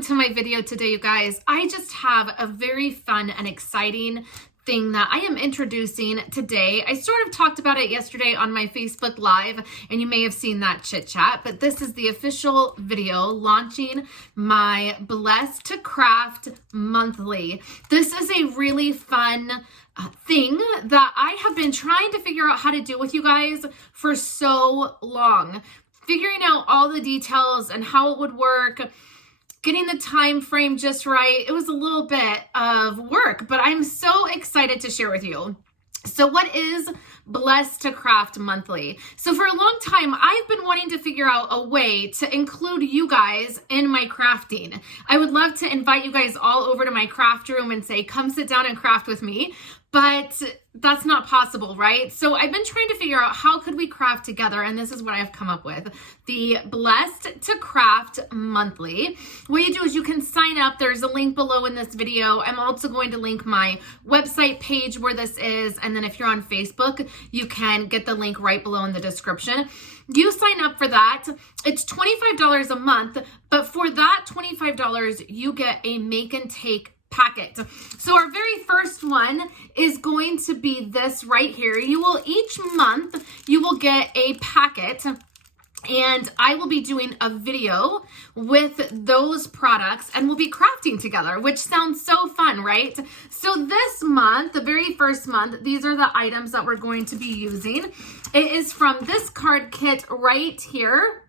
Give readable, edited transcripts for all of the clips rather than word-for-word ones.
welcome to my video today, you guys. I just have a very fun and exciting thing that I am introducing today. I sort of talked about it yesterday on my Facebook Live, and you may have seen that chit chat, but this is the official video launching my Blessed2Craft monthly. This is a really fun thing that I have been trying to figure out how to do with you guys for so long. Figuring out all the details and how it would work, getting the time frame just right. It was a little bit of work, but I'm so excited to share with you. So what is Blessed2Craft monthly? So for a long time, I've been wanting to figure out a way to include you guys in my crafting. I would love to invite you guys all over to my craft room and say, come sit down and craft with me. But that's not possible, right? So I've been trying to figure out how could we craft together, and this is what I've come up with. The Blessed2Craft monthly. What you do is you can sign up. There's a link below in this video. I'm also going to link my website page where this is, and then if you're on Facebook, you can get the link right below in the description. You sign up for that. It's $25 a month, but for that $25, you get a make and take packet. So our very first one is going to be this right here. You will each month, you will get a packet, and I will be doing a video with those products and we'll be crafting together, which sounds so fun, right? So this month, the very first month, these are the items that we're going to be using. It is from this card kit right here.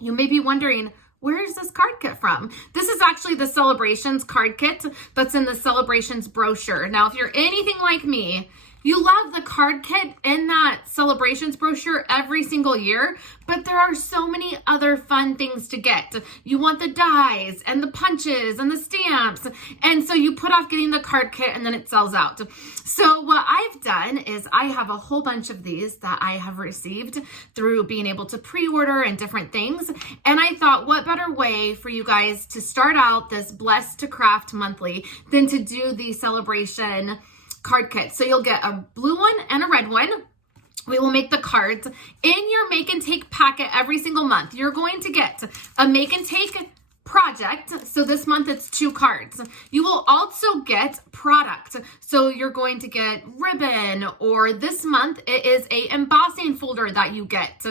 You may be wondering, where is this card kit from? This is actually the Celebrations card kit that's in the Celebrations brochure. Now, if you're anything like me, you love the card kit in that Celebrations brochure every single year, but there are so many other fun things to get. You want the dies and the punches and the stamps, and so you put off getting the card kit and then it sells out. So what I've done is I have a whole bunch of these that I have received through being able to pre-order and different things, and I thought what better way for you guys to start out this Blessed2Craft monthly than to do the Celebration card kit. So you'll get a blue one and a red one. We will make the cards. In your make and take packet every single month, you're going to get a make and take project. So this month it's 2 cards. You will also get product. So you're going to get ribbon, or this month it is a embossing folder that you get.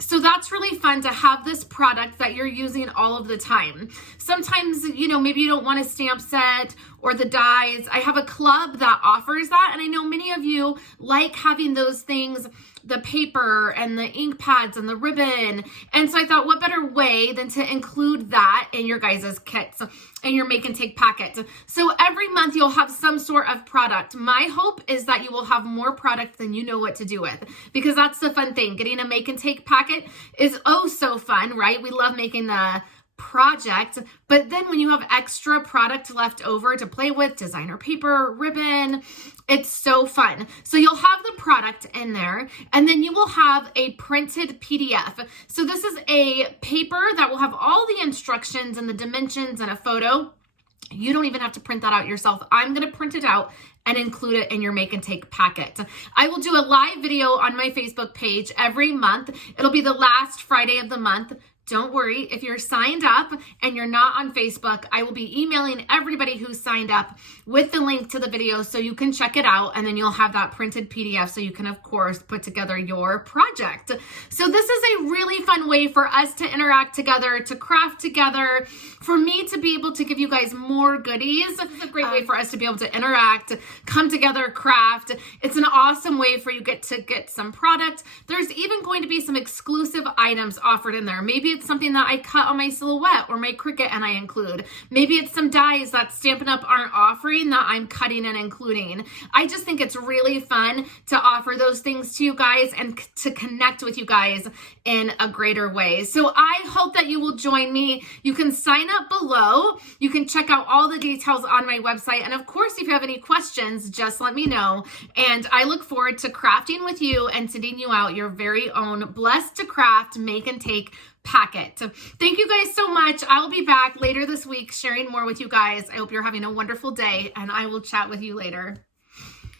So that's really fun to have this product that you're using all of the time. Sometimes, you know, maybe you don't want a stamp set or the dies. I have a club that offers that, and I know many of you like having those things, the paper and the ink pads and the ribbon. And so I thought, what better way than to include that in your guys' kits and your make and take packet. So every month you'll have some sort of product. My hope is that you will have more product than you know what to do with, because that's the fun thing. Getting a make and take packet is oh so fun, right? We love making the project, but then when you have extra product left over to play with, designer paper, ribbon, it's so fun. So you'll have the product in there, and then you will have a printed PDF. So this is a paper that will have all the instructions and the dimensions and a photo. You don't even have to print that out yourself. I'm going to print it out and include it in your make and take packet. I will do a live video on my Facebook page every month. It'll be the last Friday of the month. Don't worry, if you're signed up and you're not on Facebook, I will be emailing everybody who's signed up with the link to the video so you can check it out, and then you'll have that printed PDF so you can, of course, put together your project. So this is a really fun way for us to interact together, to craft together, for me to be able to give you guys more goodies. This is a great way for us to be able to interact, come together, craft. It's an awesome way for you to get some product. There's even going to be some exclusive items offered in there. Maybe it's something that I cut on my silhouette or my Cricut and I include. Maybe it's some dies that Stampin' Up! Aren't offering that I'm cutting and including. I just think it's really fun to offer those things to you guys and to connect with you guys in a greater way. So I hope that you will join me. You can sign up below. You can check out all the details on my website. And of course, if you have any questions, just let me know. And I look forward to crafting with you and sending you out your very own Blessed2Craft make and take packet. Thank you guys so much. I will be back later this week sharing more with you guys. I hope you're having a wonderful day, and I will chat with you later.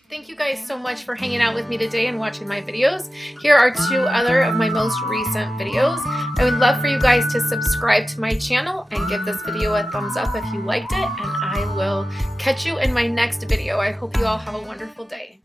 Thank you guys so much for hanging out with me today and watching my videos. Here are 2 other of my most recent videos. I would love for you guys to subscribe to my channel and give this video a thumbs up if you liked it, and I will catch you in my next video. I hope you all have a wonderful day.